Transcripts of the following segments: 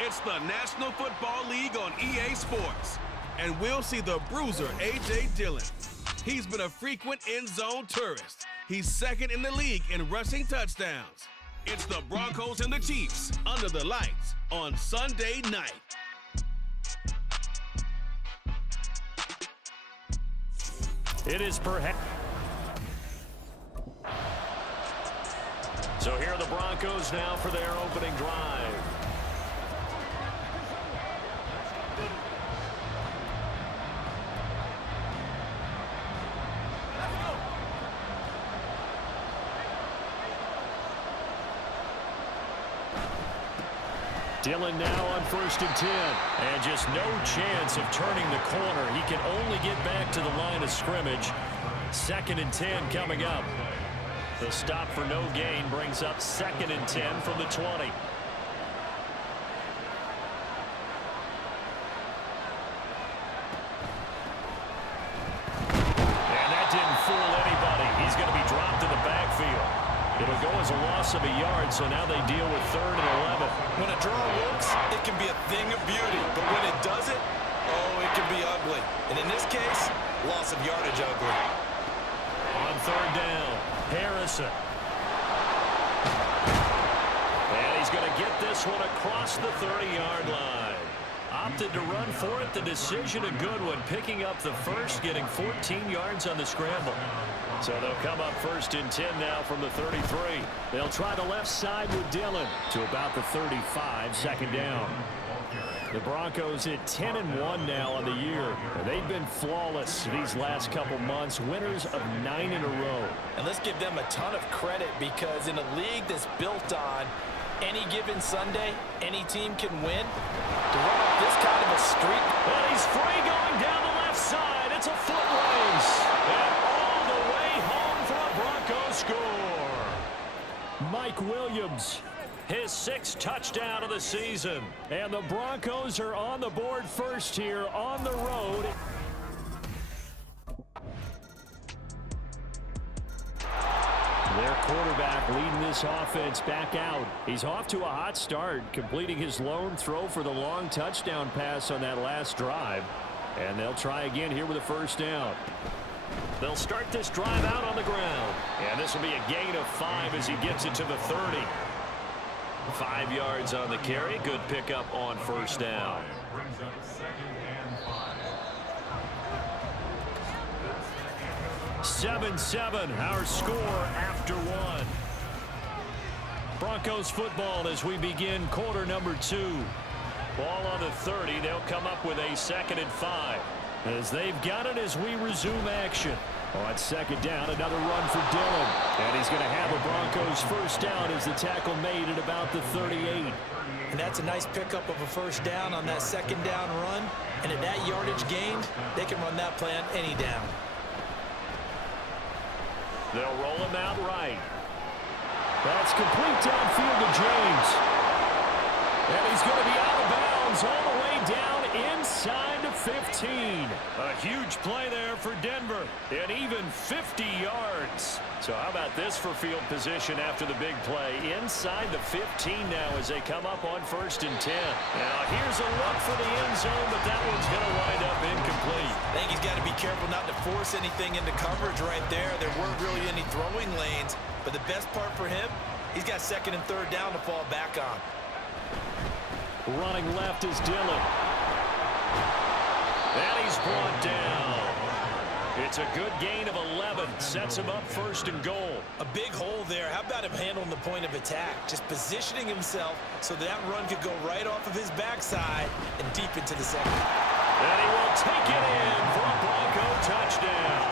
It's the National Football League on EA Sports. And we'll see the bruiser, A.J. Dillon. He's been a frequent end-zone tourist. He's second in the league in rushing touchdowns. It's the Broncos and the Chiefs under the lights on Sunday night. It is perhaps. So here are the Broncos now for their opening drive. Dillon now on 1st and 10. And just no chance of turning the corner. He can only get back to the line of scrimmage. 2nd and 10 coming up. The stop for no gain brings up 2nd and 10 from the 20. And that didn't fool anybody. He's going to be dropped in the backfield. It'll go as a loss of a yard, so now they deal with 3rd and 11. When a draw works, it can be a thing of beauty. But when it doesn't, oh, it can be ugly. And in this case, loss of yardage ugly. On 3rd down, Harrison. And he's going to get this one across the 30-yard line. Opted to run for it. The decision a good one. Picking up the first, getting 14 yards on the scramble. So they'll come up 1st and 10 now from the 33. They'll try the left side with Dillon to about the 35, 2nd down. The Broncos at 10-1 now on the year. They've been flawless these last couple months, winners of 9 in a row. And let's give them a ton of credit, because in a league that's built on any given Sunday, any team can win. To run up this kind of a streak. But he's free going down the left side. It's a foot race. And all the way home for a Broncos score. Mike Williams, his 6th touchdown of the season. And the Broncos are on the board first here on the road. Their quarterback leading this offense back out. He's off to a hot start, completing his lone throw for the long touchdown pass on that last drive. And they'll try again here with a 1st down. They'll start this drive out on the ground. And this will be a gain of 5 as he gets it to the 30. 5 yards on the carry. Good pickup on 1st down. 7-7, our score after 1. Broncos football as we begin quarter number 2. Ball on the 30. They'll come up with a 2nd and 5. As they've got it as we resume action. On 2nd down, another run for Dillon. And he's going to have a Broncos 1st down as the tackle made at about the 38. And that's a nice pickup of a 1st down on that 2nd down run. And at that yardage gained, they can run that play on any down. They'll roll him out right. That's complete downfield to James. And he's going to be out of bounds all the way down inside the 15. A huge play there for Denver. And even 50 yards. So how about this for field position after the big play? Inside the 15 now as they come up on 1st and 10. Now here's a look for the end zone, but that one's going to wind up incomplete. I think he's got to be careful not to force anything into coverage right there. There weren't really any throwing lanes. But the best part for him, he's got 2nd and 3rd down to fall back on. Running left is Dillon. And he's brought down. It's a good gain of 11. Sets him up 1st and goal. A big hole there. How about him handling the point of attack? Just positioning himself so that run could go right off of his backside and deep into the 2nd. And he will take it in for a Bronco touchdown.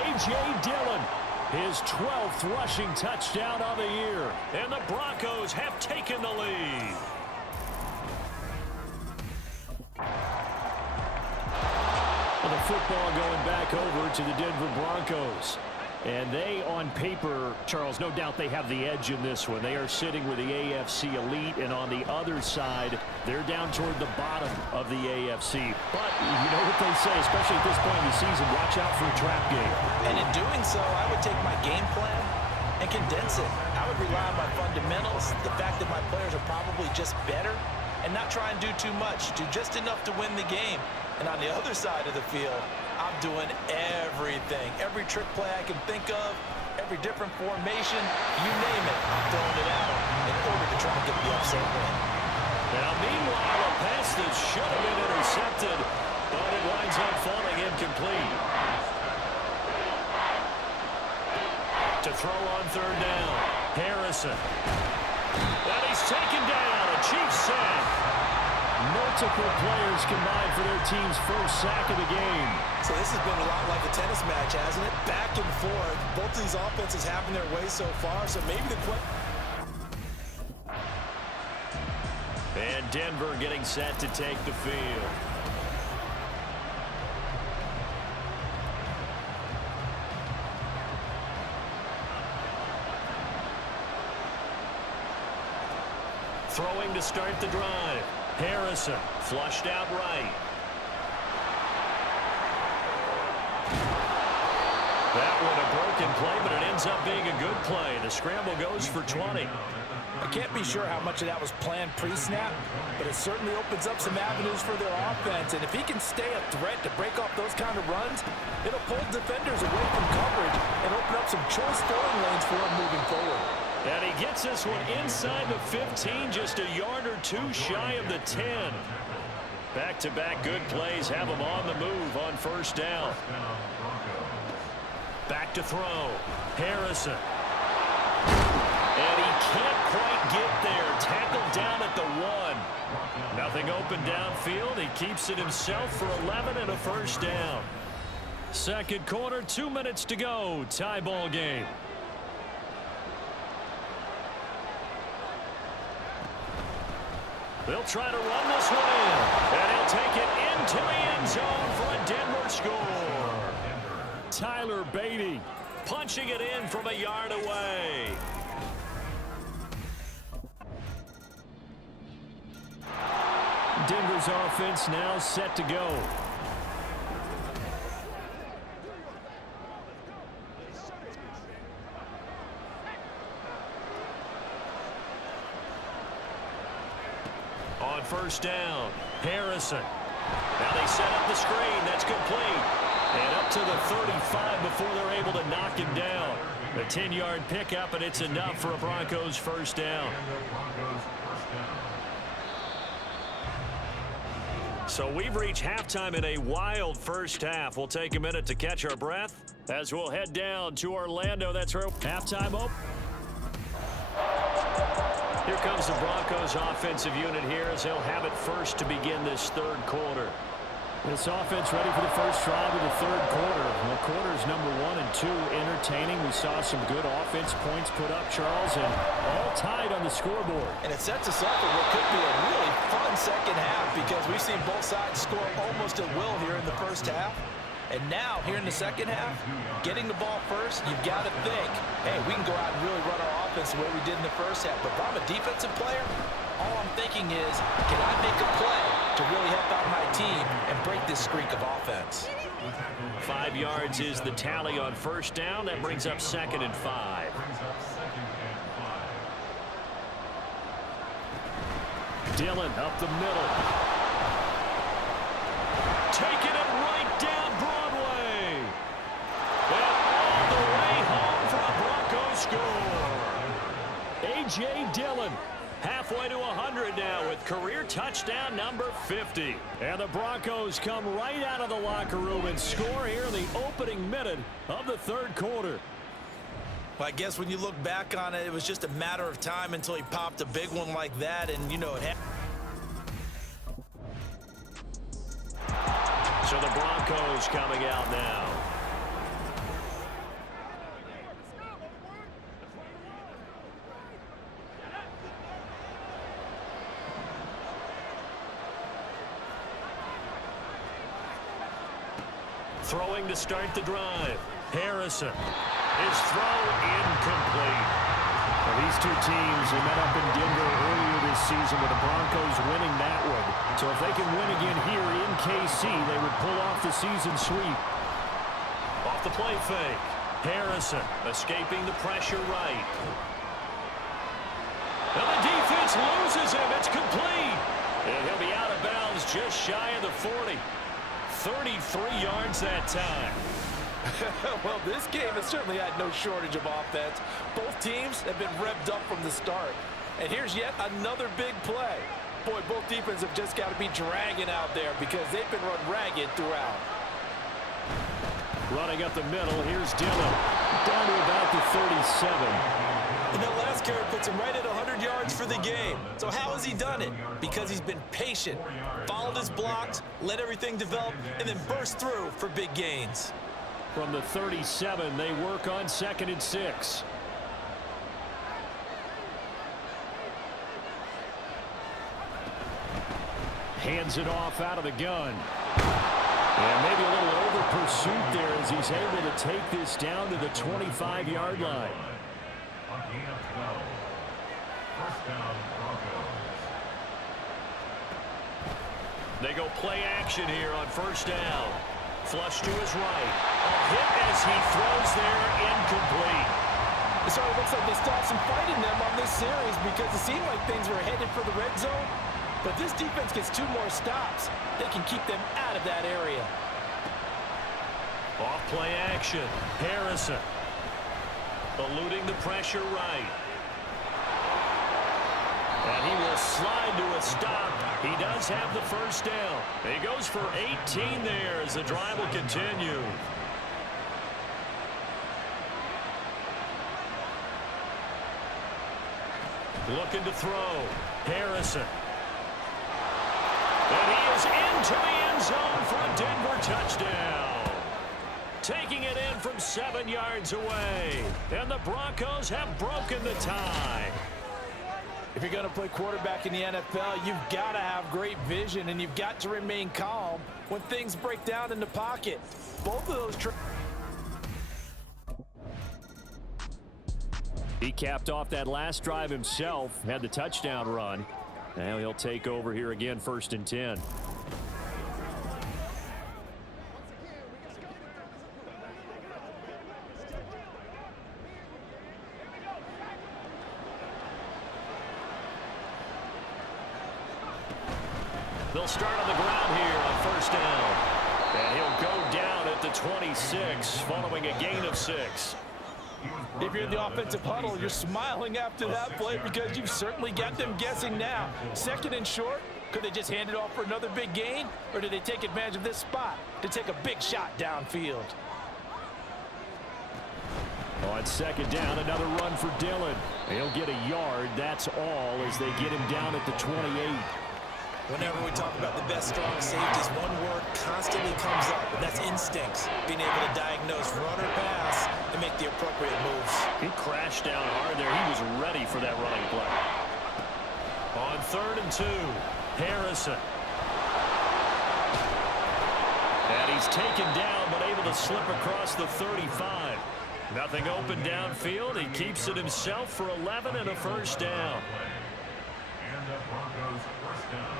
A.J. Dillon, his 12th rushing touchdown of the year. And the Broncos have taken the lead. The football going back over to the Denver Broncos. And they, on paper, Charles, no doubt they have the edge in this one. They are sitting with the AFC elite, and on the other side, they're down toward the bottom of the AFC. But you know what they say, especially at this point in the season, watch out for a trap game. And in doing so, I would take my game plan and condense it. I would rely on my fundamentals, the fact that my players are probably just better, and not try and do too much. Do just enough to win the game. And on the other side of the field, I'm doing everything. Every trick play I can think of, every different formation, you name it, I'm throwing it at him in order to try and get the upset win. Now, meanwhile, a pass that should have been intercepted, but it winds up falling incomplete. To throw on third down, Harrison. And he's taken down, a Chiefs sack. Multiple players combined for their team's first sack of the game. So this has been a lot like a tennis match, hasn't it? Back and forth. Both of these offenses having their way so far, so maybe the question... And Denver getting set to take the field. Throwing to start the drive. Harrison flushed out right. That one a broken play, but it ends up being a good play. The scramble goes for 20. I can't be sure how much of that was planned pre-snap, but it certainly opens up some avenues for their offense. And if he can stay a threat to break off those kind of runs, it'll pull defenders away from coverage and open up some choice throwing lanes for him moving forward. And he gets this one inside the 15, just a yard or two shy of the 10. Back-to-back good plays have him on the move on first down. Back to throw. Harrison. And he can't quite get there. Tackled down at the 1. Nothing open downfield. He keeps it himself for 11 and a first down. Second quarter, 2 minutes to go. Tie ball game. They'll try to run this one in. And he'll take it into the end zone for a Denver score. Tyler Beatty punching it in from a yard away. Denver's offense now set to go. On first down, Harrison. Now they set up the screen. That's complete. And up to the 35 before they're able to knock him down. A 10-yard pickup, and it's enough for a Broncos first down. So we've reached halftime in a wild first half. We'll take a minute to catch our breath as we'll head down to Orlando. That's where halftime open. Here comes the Broncos offensive unit here as they'll have it first to begin this third quarter. This offense ready for the first drive of the third quarter. Well, quarters number 1 and 2 entertaining. We saw some good offense points put up, Charles, and all tied on the scoreboard. And it sets us up for what could be a really fun second half because we've seen both sides score almost at will here in the first half. And now, here in the second half, getting the ball first, you've got to think, hey, we can go out and really run our offense the way we did in the first half. But if I'm a defensive player, all I'm thinking is, can I make a play to really help out my team and break this streak of offense? 5 yards is the tally on first down. That brings up 2nd and 5. Dillon up the middle. Taking it right down Broadway. And all the way home for a Broncos score. A.J. Dillon halfway to 100 now with career touchdown number 50. And the Broncos come right out of the locker room and score here in the opening minute of the third quarter. Well, I guess when you look back on it, it was just a matter of time until he popped a big one like that, and you know it happened. So the Broncos coming out now. Throwing to start the drive. Harrison. His throw incomplete. Now these two teams, they met up in Denver earlier this season with the Broncos winning that one. So if they can win again here in KC, they would pull off the season sweep. Off the play fake. Harrison escaping the pressure right. And the defense loses him. It's complete. And he'll be out of bounds just shy of the 40. 33 yards that time. Well, this game has certainly had no shortage of offense. Both teams have been revved up from the start. And here's yet another big play. Boy, both defenses have just got to be dragging out there because they've been run ragged throughout. Running up the middle, here's Dillon. Down to about the 37. And that last carry puts him right at 100 yards for the game. So how has he done it? Because he's been patient, followed his blocks, let everything develop, and then burst through for big gains. From the 37, they work on 2nd and 6. Hands it off out of the gun. And maybe a little over pursuit there as he's able to take this down to the 25-yard line. They go play action here on 1st down. Flush to his right. A hit as he throws there, incomplete. It sort of looks like they stopped some fight in them on this series because it seemed like things were headed for the red zone. But this defense gets 2 more stops. They can keep them out of that area. Off play action. Harrison. Eluding the pressure right. And he will slide to a stop. He does have the 1st down. He goes for 18 there as the drive will continue. Looking to throw. Harrison. And he is into the end zone for a Denver touchdown. Taking it in from 7 yards away. And the Broncos have broken the tie. If you're going to play quarterback in the NFL, you've got to have great vision, and you've got to remain calm when things break down in the pocket. Both of those... He capped off that last drive himself, had the touchdown run. Now he'll take over here again, 1st and 10. They'll start on the ground here on 1st down. And he'll go down at the 26 following a gain of 6. If you're in the offensive huddle, you're smiling after that play because you've certainly got them guessing now. 2nd and short, could they just hand it off for another big gain? Or did they take advantage of this spot to take a big shot downfield? On 2nd down, another run for Dillon. He'll get a yard, that's all, as they get him down at the 28. Whenever we talk about the best strong safeties, one word constantly comes up, and that's instincts. Being able to diagnose run or pass and make the appropriate moves. He crashed down hard there. He was ready for that running play. On 3rd and 2, Harrison. And he's taken down, but able to slip across the 35. Nothing open downfield. He keeps it himself for 11 and a 1st down. And the Broncos 1st down.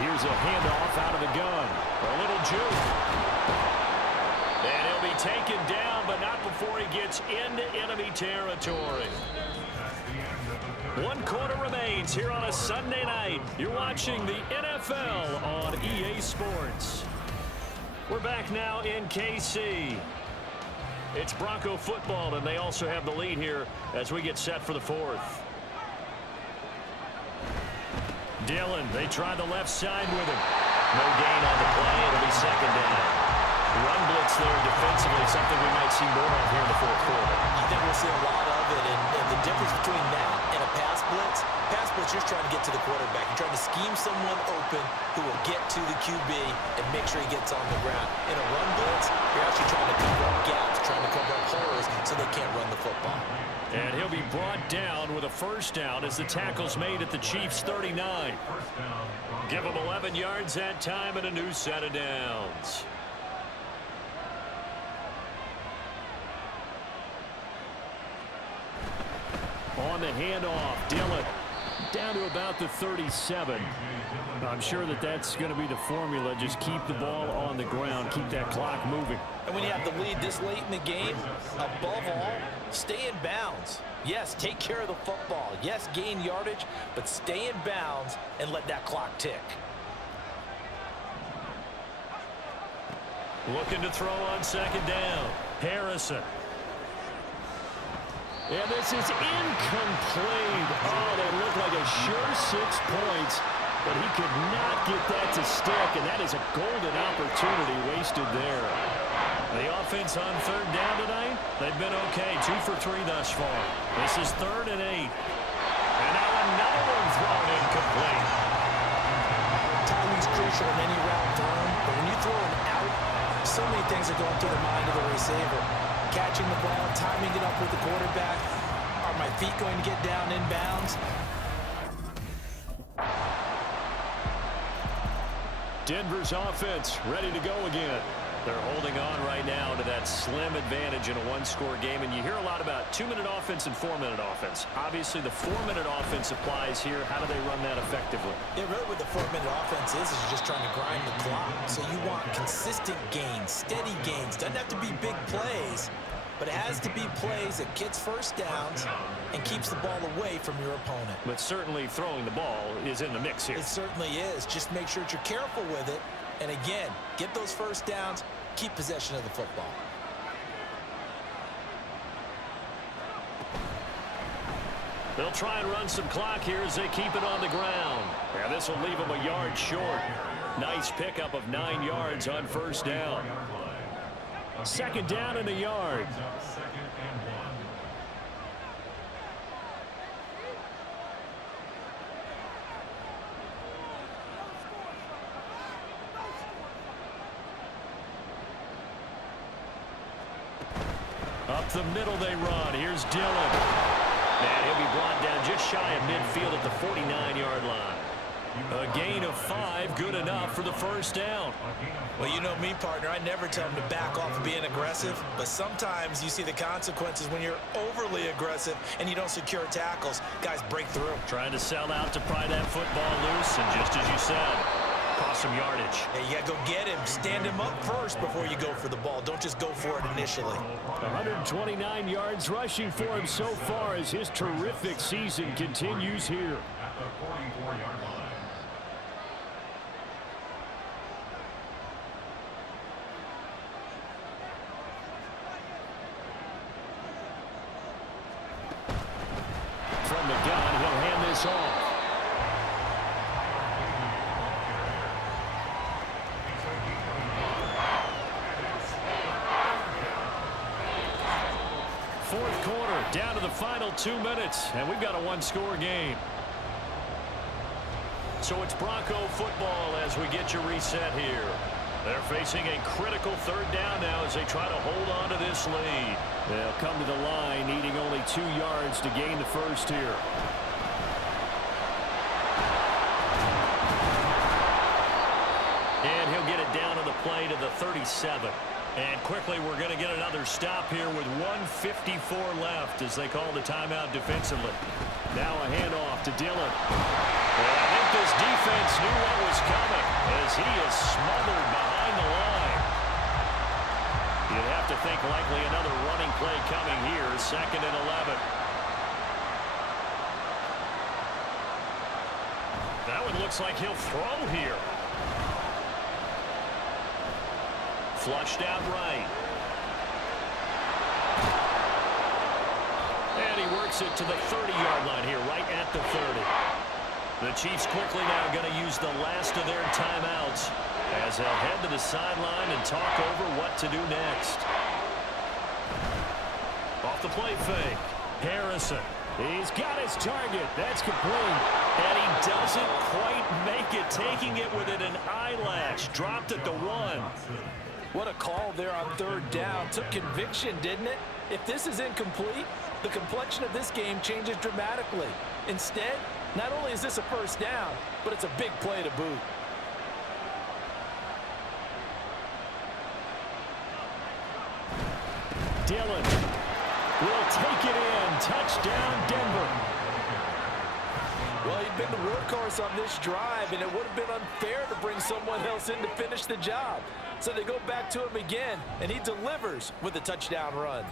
Here's a handoff out of the gun. A little juke. And he'll be taken down, but not before he gets into enemy territory. 1 quarter remains here on a Sunday night. You're watching the NFL on EA Sports. We're back now in KC. It's Bronco football, and they also have the lead here as we get set for the 4th. Dillon, they try the left side with him. No gain on the play. It'll be 2nd down. Run blitz there defensively, something we might see more of here in the 4th quarter. I think we'll see a lot of it, and the difference between that and a pass blitz, you're trying to get to the quarterback. You're trying to scheme someone open who will get to the QB and make sure he gets on the ground. In a run blitz, you're actually trying to cover up gaps, trying to cover up holes so they can't run the football. And he'll be brought down with a 1st down as the tackle's made at the Chiefs' 39. Give him 11 yards that time and a new set of downs. On the handoff, Dillon down to about the 37. I'm sure that's going to be the formula. Just keep the ball on the ground, keep that clock moving. And when you have the lead this late in the game, above all, stay in bounds. Yes, take care of the football. Yes, gain yardage, but stay in bounds and let that clock tick. Looking to throw on second down. Harrison. And this is incomplete. Oh, that looked like a sure 6 points, but he could not get that to stick, and that is a golden opportunity wasted there. The offense on third down tonight, they've been okay. 2 for 3 thus far. This is 3rd and 8. And now another one thrown incomplete. Timing's crucial in any route thrown, but when you throw an out, so many things are going through the mind of the receiver. Catching the ball, timing it up with the quarterback. Are my feet going to get down in bounds? Denver's offense ready to go again. They're holding on right now to that slim advantage in a one-score game, and you hear a lot about 2-minute offense and 4-minute offense. Obviously, the 4-minute offense applies here. How do they run that effectively? Yeah, really what the 4-minute offense is you're just trying to grind the clock. So you want consistent gains, steady gains. Doesn't have to be big plays, but it has to be plays that gets first downs and keeps the ball away from your opponent. But certainly throwing the ball is in the mix here. It certainly is. Just make sure that you're careful with it. And again, get those first downs, keep possession of the football. They'll try and run some clock here as they keep it on the ground. Yeah, this will leave them a yard short. Nice pickup of 9 yards on first down. Second down and a yard. Up the middle they run. Here's Dillon. And he'll be brought down just shy of midfield at the 49-yard line. A gain of 5, good enough for the first down. Well, you know me, partner. I never tell them to back off of being aggressive, but sometimes you see the consequences when you're overly aggressive and you don't secure tackles. Guys break through. Trying to sell out to pry that football loose, and just as you said, cost some yardage. Yeah, you got to go get him. Stand him up first before you go for the ball. Don't just go for it initially. 129 yards rushing for him so far as his terrific season continues here. From the gun, he'll hand this off. Fourth quarter, down to the final 2 minutes, and we've got a one-score game. So it's Bronco football as we get you reset here. They're facing a critical third down now as they try to hold on to this lead. They'll come to the line needing only 2 yards to gain the first here. And he'll get it down on the play to the 37. And quickly we're going to get another stop here with 1:54 left as they call the timeout defensively. Now a handoff to Dillon. Well, I think this defense knew what was coming as he is smothered behind the line. You'd have to think likely another running play coming here. 2nd and 11. That one looks like he'll throw here. Flushed out right. And he works it to the 30-yard line here, right at the 30. The Chiefs quickly now going to use the last of their timeouts as they'll head to the sideline and talk over what to do next. Off the play fake. Harrison. He's got his target. That's complete. And he doesn't quite make it, taking it within an eyelash. Dropped at the 1. What a call there on third down. Took conviction, didn't it? If this is incomplete, the complexion of this game changes dramatically. Instead, not only is this a first down, but it's a big play to boot. Dillon will take it in. Touchdown, Denver. Well, he'd been the workhorse on this drive, and it would have been unfair to bring someone else in to finish the job. So they go back to him again, and he delivers with a touchdown run.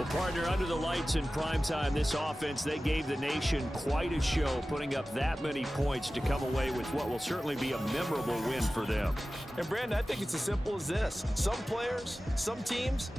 Well, partner, under the lights in primetime, this offense, they gave the nation quite a show, putting up that many points to come away with what will certainly be a memorable win for them. And, Brandon, I think it's as simple as this. Some players, some teams,